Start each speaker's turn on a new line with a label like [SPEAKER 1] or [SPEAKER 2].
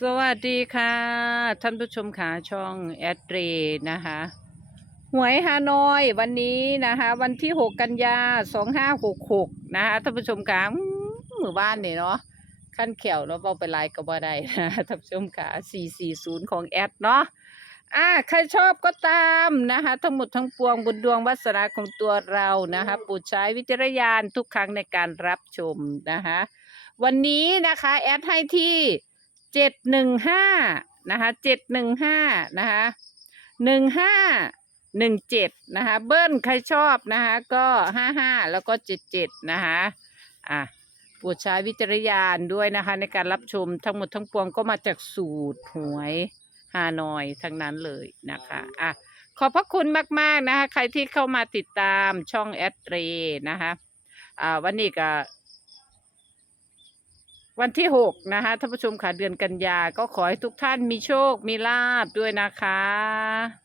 [SPEAKER 1] สวัสดีค่ะ ท่านผู้ชมขาช่องแอดเรนะคะหวยฮานอยวันนี้นะคะ วันที่ 6 กันยา2566 นะคะท่านผู้ชมขาอืมหมู่บ้านนี่เนาะขั้นเขียวเนาเบาไปไลายก็บ่ได้นะท่านผู้ชมขา440 ของแอดเนาะอ่าใครชอบก็ตามนะคะ ทั้งหมดทั้งปวงบุญดวงวาสนาของตัวเรานะคะปรดใช้วิจารณญาณทุกครั้งในการรับชมนะคะ วันนี้นะคะ แอดให้ที่ เจ็ดหนึ่งห้านะคะเจ็ดหนึ่งห้านะคะหนึ่งห้าหนึ่งเจ็ดนะคะเบิ้ลใครชอบนะคะก็ห้าห้าแล้วก็เจ็ดเจ็ดนะคะอะโปรดใช้วิจารณญาณด้วยนะคะในการรับชมทั้งหมดทั้งปวงก็มาจากสูตรหวยฮานอยทั้งนั้นเลยนะคะอะขอบพระคุณมาก ๆ นะคะ ใครที่เข้ามาติดตามช่องแอดเรนะคะอ่าวันนี้ก็ วันที่หกนะคะท่านผู้ชมค่ะเดือนกันยาก็ขอให้ทุกท่านมีโชคมีลาบด้วยนะคะ